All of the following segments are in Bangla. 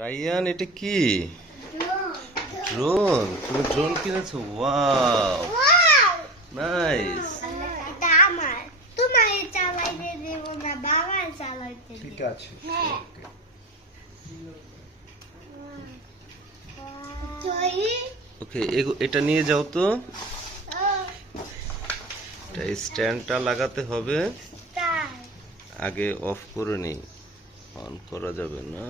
রাইয়ান, এটা কি? ড্রোন। তুমি ড্রোন কিনেছো? Wow, nice. এটা আমার, তোমার চালাইতে দেব না, বাবা চালাইতে দেব। ঠিক আছে। হ্যাঁ। ওকে, এটা নিয়ে যাও তো। এটা স্ট্যান্ডটা লাগাতে হবে। আগে অফ করে নিই, অন করা যাবে না।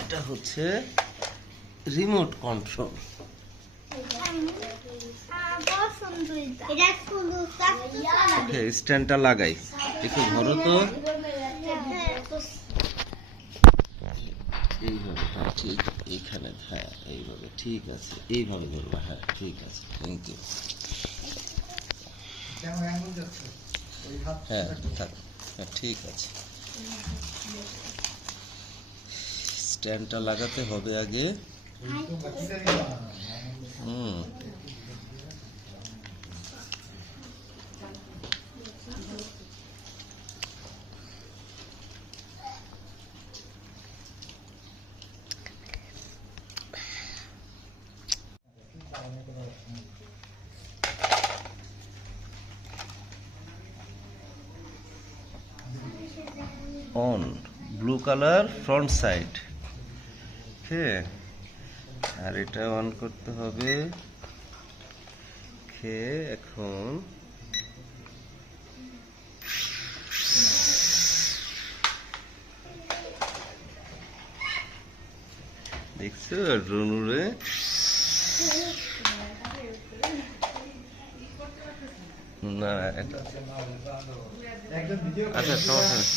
এটা হচ্ছে রিমোট কন্ট্রোল। ওকে, স্ট্যান্ডটা লাগাই, একটু ধরো তো। এইভাবে, হ্যাঁ ঠিক, এইখানে, হ্যাঁ এইভাবে, ঠিক আছে, এইভাবে ধরবা, হ্যাঁ ঠিক আছে, থ্যাংক ইউ। হ্যাঁ থাক, হ্যাঁ ঠিক আছে। স্ট্যান্ডটা লাগাতে হবে আগে। হুম, on, blue colour front side. Okay, আর এটা অন করতে হবে। ওকে, এখন দেখছো ড্রোন উড়ে? না এটা, আচ্ছা সমস্যা নেই।